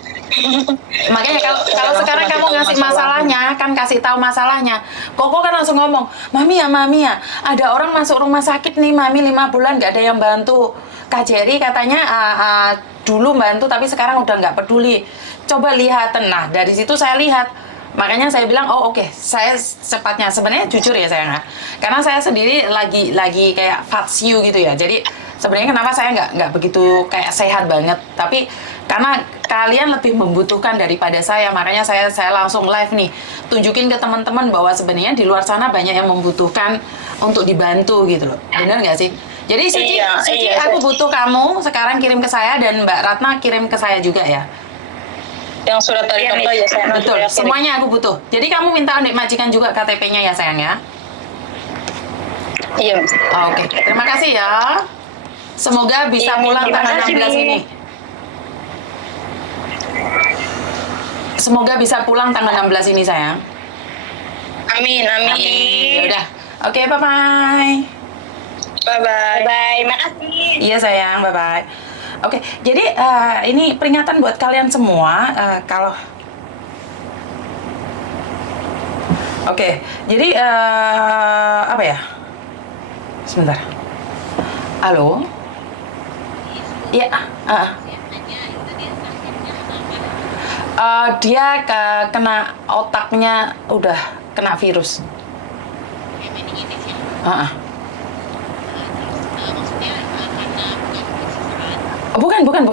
Makanya kalau sekarang kamu ngasih masalahnya, kan kasih tahu masalahnya. Koko kan langsung ngomong, Mami ya, ada orang masuk rumah sakit nih, Mami 5 bulan nggak ada yang bantu. Kak Jerry katanya dulu bantu tapi sekarang udah nggak peduli. Coba lihat, nah dari situ saya lihat. Makanya saya bilang, oke, saya cepatnya. Sebenarnya jujur ya sayang, karena saya sendiri lagi kayak fatsiu gitu ya. Jadi sebenarnya kenapa saya nggak begitu kayak sehat banget, tapi karena kalian lebih membutuhkan daripada saya, makanya saya langsung live nih, tunjukin ke teman-teman bahwa sebenarnya di luar sana banyak yang membutuhkan untuk dibantu gitu loh. Bener nggak sih? Jadi Suci, aku butuh kamu sekarang kirim ke saya, dan Mbak Ratna kirim ke saya juga ya. Yang surat dari Bapak ya saya betul, semuanya aku butuh. Jadi kamu minta adik majikan juga KTP-nya ya sayang ya. Iya. Oke, terima kasih ya. Semoga bisa pulang tanggal 16 ini. Semoga bisa pulang tanggal 16 ini sayang. Amin. Yaudah. Oke, bye-bye. Bye. Makasih. Iya sayang, bye-bye. Oke, jadi ini peringatan buat kalian semua, kalau Oke, jadi apa ya? Sebentar. Halo? Iya. Dia kena otaknya udah kena virus.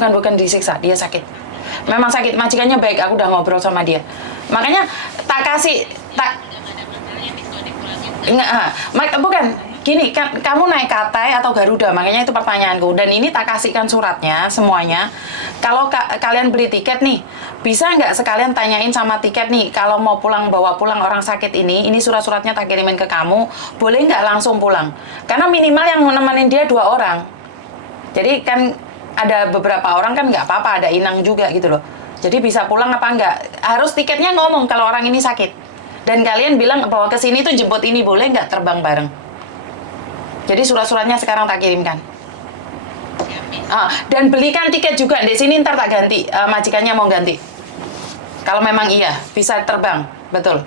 Bukan disiksa, dia sakit. Memang sakit, majikannya baik, aku udah ngobrol sama dia. Makanya bukan gini kan, kamu naik Katai atau Garuda, makanya itu pertanyaanku. Dan ini tak kasihkan suratnya semuanya. Kalau kalian beli tiket nih, bisa nggak sekalian tanyain sama tiket nih, kalau mau pulang, bawa pulang orang sakit ini surat-suratnya tak kirimin ke kamu, boleh nggak langsung pulang? Karena minimal yang nemenin dia 2 orang. Jadi kan ada beberapa orang kan nggak apa-apa, ada inang juga gitu loh. Jadi bisa pulang apa enggak? Harus tiketnya ngomong kalau orang ini sakit. Dan kalian bilang bahwa kesini tuh jemput ini, boleh nggak terbang bareng? Jadi surat-suratnya sekarang tak kirimkan. Dan belikan tiket juga di sini, ntar tak ganti. Majikannya mau ganti. Kalau memang iya bisa terbang, betul.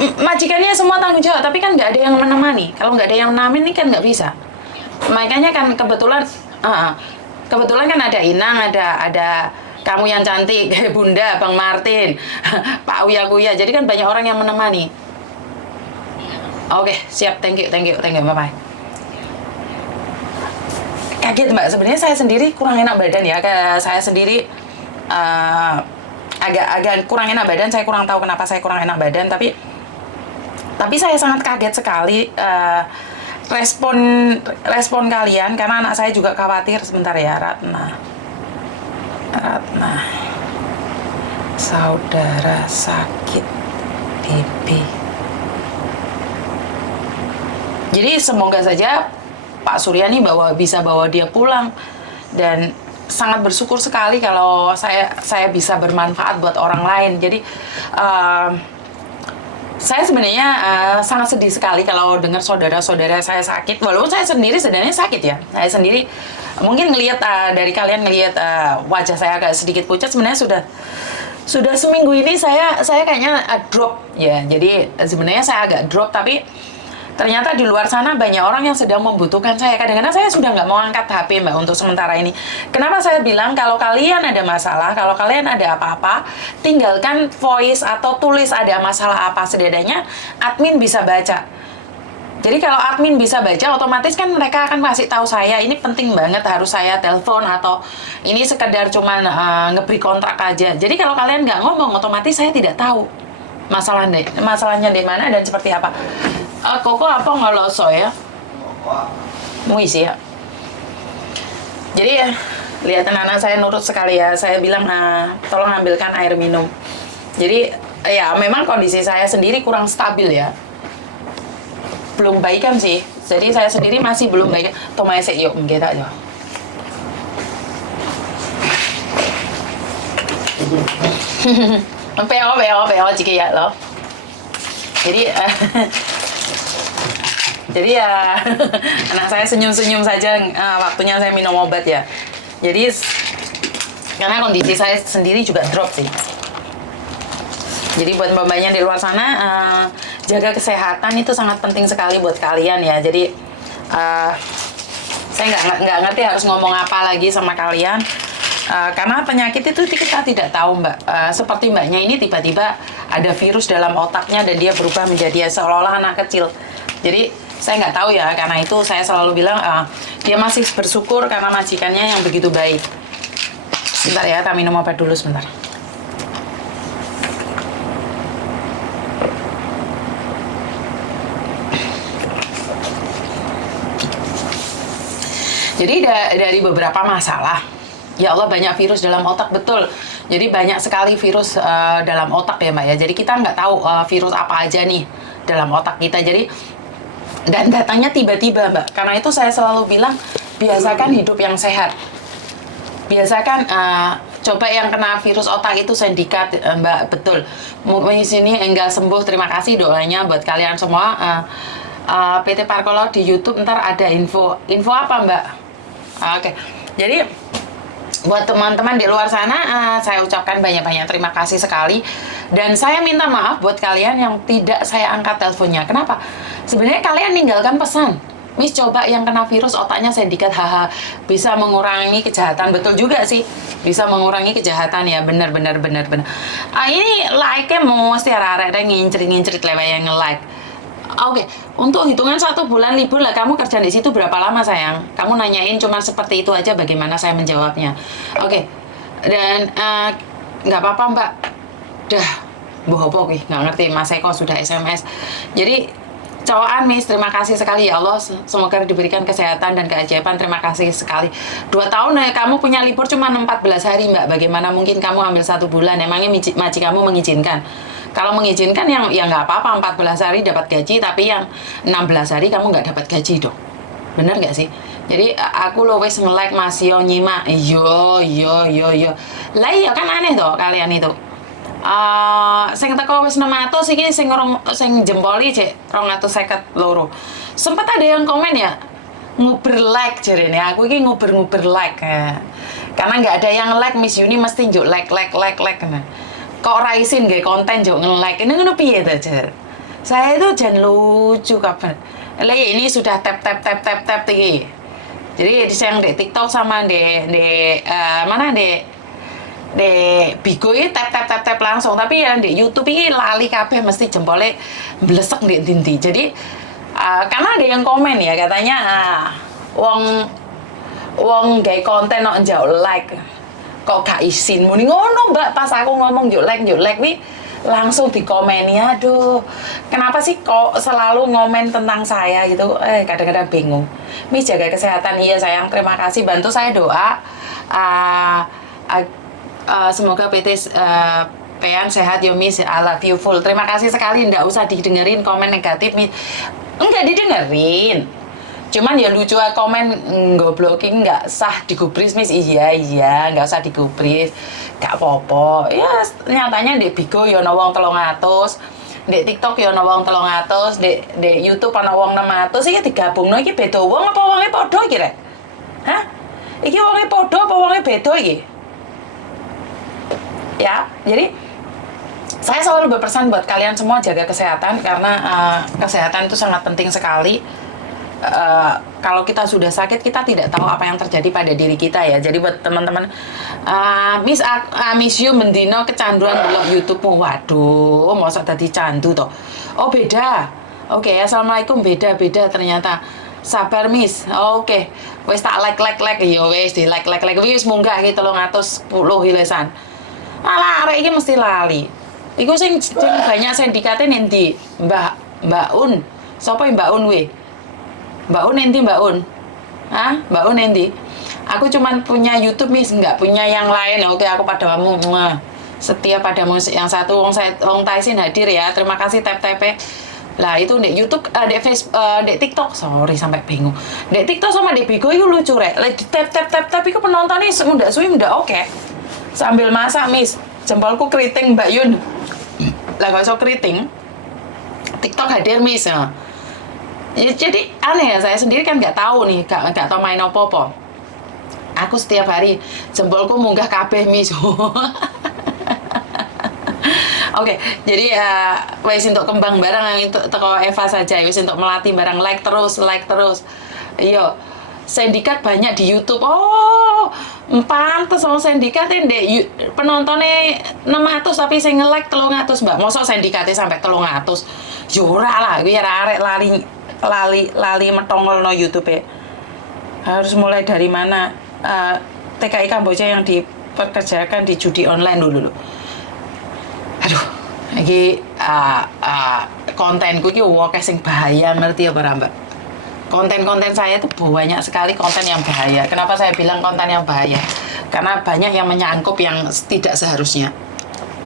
Majikannya semua tanggung jawab, tapi kan nggak ada yang menemani. Kalau nggak ada yang menemani ini kan nggak bisa. Makanya kan kebetulan kan ada Inang, ada kamu yang cantik, Bunda, Bang Martin, Pak Uya Kuya. Jadi kan banyak orang yang menemani. Oke, siap. Thank you. Bye-bye. Kaget Mbak, sebenarnya saya sendiri kurang enak badan ya. Saya sendiri agak kurang enak badan. Saya kurang tahu kenapa saya kurang enak badan. Tapi saya sangat kaget sekali respon kalian, karena anak saya juga khawatir. Sebentar ya, Ratna, saudara sakit TB. Jadi semoga saja Pak Surya nih bisa bawa dia pulang, dan sangat bersyukur sekali kalau saya bisa bermanfaat buat orang lain. Jadi saya sebenarnya sangat sedih sekali kalau dengar saudara-saudara saya sakit, walaupun saya sendiri sebenarnya sakit ya. Saya sendiri mungkin ngelihat dari kalian ngelihat wajah saya agak sedikit pucat, sebenarnya sudah seminggu ini saya kayaknya drop ya. Jadi sebenarnya saya agak drop, tapi ternyata di luar sana banyak orang yang sedang membutuhkan saya. Kadang-kadang saya sudah nggak mau angkat HP Mbak untuk sementara ini. Kenapa saya bilang kalau kalian ada masalah, kalau kalian ada apa-apa, tinggalkan voice atau tulis ada masalah apa, setidaknya admin bisa baca. Jadi kalau admin bisa baca, otomatis kan mereka akan kasih tahu saya, ini penting banget harus saya telepon, atau ini sekedar cuman ngeberi kontrak aja. Jadi kalau kalian nggak ngomong, otomatis saya tidak tahu masalahnya di mana dan seperti apa. Koko apa ngoloso ya? Muisi ya. Jadi ya, lihatin anak saya nurut sekali ya. Saya bilang, tolong ambilkan air minum. Jadi ya memang kondisi saya sendiri kurang stabil ya. Belum baikan sih. Jadi saya sendiri masih belum baikan. Tomai se yuk kita aja. Peo jika ya lo. Jadi ya anak saya senyum-senyum saja waktunya saya minum obat ya. Jadi karena kondisi saya sendiri juga drop sih. Jadi buat mbak-mbaknya di luar sana, jaga kesehatan itu sangat penting sekali buat kalian ya. Jadi saya nggak ngerti harus ngomong apa lagi sama kalian. Karena penyakit itu kita tidak tahu Mbak. Seperti mbaknya ini tiba-tiba ada virus dalam otaknya dan dia berubah menjadi seolah-olah anak kecil. Jadi saya nggak tahu ya, karena itu saya selalu bilang dia masih bersyukur karena majikannya yang begitu baik. Sebentar ya, kami minum obat dulu sebentar. Jadi dari beberapa masalah, ya Allah banyak virus dalam otak, betul. Jadi banyak sekali virus dalam otak ya Mbak ya. Jadi kita nggak tahu virus apa aja nih dalam otak kita. Jadi dan datangnya tiba-tiba Mbak. Karena itu saya selalu bilang, biasakan hidup yang sehat. Biasakan coba yang kena virus otak itu sindikat Mbak, betul. Di sini enggak sembuh, terima kasih doanya buat kalian semua. PT Parkolo di YouTube ntar ada info apa Mbak? Oke. Jadi Buat teman-teman di luar sana, saya ucapkan banyak-banyak terima kasih sekali. Dan saya minta maaf buat kalian yang tidak saya angkat teleponnya. Kenapa? Sebenarnya kalian ninggalkan pesan. Miss, coba yang kena virus otaknya sindikat, haha, bisa mengurangi kejahatan. Betul juga sih, bisa mengurangi kejahatan ya, benar. Ini like-nya mau mesti arah-arah ngincrit lewat yang nge-like. Oke, untuk hitungan 1 bulan libur lah, kamu kerja di situ berapa lama sayang? Kamu nanyain cuma seperti itu aja, bagaimana saya menjawabnya? Oke, dan nggak apa-apa mbak, dah, bohong nggak ngerti, Mas Eko sudah SMS. Jadi cowokan Miss, terima kasih sekali ya Allah, semoga diberikan kesehatan dan keajaiban, terima kasih sekali. 2 tahun kamu punya libur cuma 14 hari mbak, bagaimana mungkin kamu ambil 1 bulan? Emangnya maji kamu mengizinkan? Kalau mengizinkan yang ya nggak apa-apa, 14 hari dapat gaji, tapi yang 16 hari kamu nggak dapat gaji dong. Bener nggak sih? Jadi aku lo wes nge-like Mas yo nyimak, yo. Lah iya kan aneh toh kalian itu. Sing teko wis 600 iki sing jempoli cek 250 loro. Sempat ada yang komen ya, nguber like jarene aku iki nguber like. Karena nggak ada yang like Miss Yuni mesti njuk like. Nah. Kok raisin gak konten jok nge-like ini ngono piye ta jar. Saya itu jangan lucu kapan. Ini sudah tap iki. Jadi yang di TikTok sama di mana di Bigo ini tap langsung, tapi yang di YouTube ini lali kabeh mesti jempolnya blesek di dinti. Jadi karena ada yang komen ya katanya wong gawe konten kok njauh like kok gak izin muni ngono mbak, pas aku ngomong yuk like wi langsung dikomeni. Aduh, kenapa sih kok selalu ngomen tentang saya gitu? Kadang-kadang bingung. Miss jaga kesehatan, iya sayang, terima kasih, bantu saya doa semoga PT Pean sehat yo Miss, I love you full. Terima kasih sekali, nggak usah didengerin komen negatif Miss. Enggak didengerin, cuman ya lucu komen nggak blocking, nggak sah digubris Miss. Iya nggak usah digubris, nggak apa-apa ya. Nyatanya di Bigo ya ana wong 300, di TikTok ya ana wong 300, di YouTube ana wong 600. Iki digabungno iki beda wong apa wonge padha iki rek? Hah? Iki wonge padha apa wonge beda iki? Ya, jadi saya selalu berpesan buat kalian semua jaga kesehatan, karena kesehatan itu sangat penting sekali. Kalau kita sudah sakit, kita tidak tahu apa yang terjadi pada diri kita ya. Jadi buat teman-teman, Miss you mendino kecanduan delok YouTube-mu. Waduh, masa tadi candu toh. Oh beda. Oke, assalamualaikum, beda ternyata. Sabar Miss. Oke. Wes tak like ya wes di like wis munggah iki 310 hilesan. Alah arek iki mesti lali. Iku sing banyak sindikate endi? Mbak Un. Sopo Mbak Un we? Mbak Un endi Mbak Un? Hah? Mbak Un endi? Aku cuman punya YouTube Miss, nggak punya yang lain. Oke, aku padamu setia padamu yang satu. Wong Taisin hadir ya. Terima kasih tap-tape. Lah itu di YouTube, di Facebook, di TikTok. Sorry sampai bingung. Di TikTok sama di Bigo itu lucu rek. Di tap tapi aku penontonnya muda suwi muda oke. Sambil masak Miss, jempolku keriting Mbak Yun. Lah gak usah keriting. TikTok hadir Miss ya. Jadi aneh ya, saya sendiri kan nggak tahu nih, nggak tahu main apa-apa. Aku setiap hari jempolku munggah kabeh Miss. Oke, jadi wis untuk kembang barang yang teko Eva saja, wis untuk melatih barang like terus. Iya. Sindikat banyak di YouTube. Oh, pantes wong sindikat ndek penontonnya 600 tapi sing nge-like 300, Mbak. Mosok sindikatnya sampai 300. Yo ora lah, kuwi arek lali metongolno YouTube ya. Harus mulai dari mana? TKI Kamboja yang dipekerjakan di judi online dulu. Aduh, iki kontenku iki akeh sing bahaya, ngerti ya para Mbak? Konten-konten saya itu banyak sekali konten yang bahaya. Kenapa saya bilang konten yang bahaya? Karena banyak yang menyangkup yang tidak seharusnya.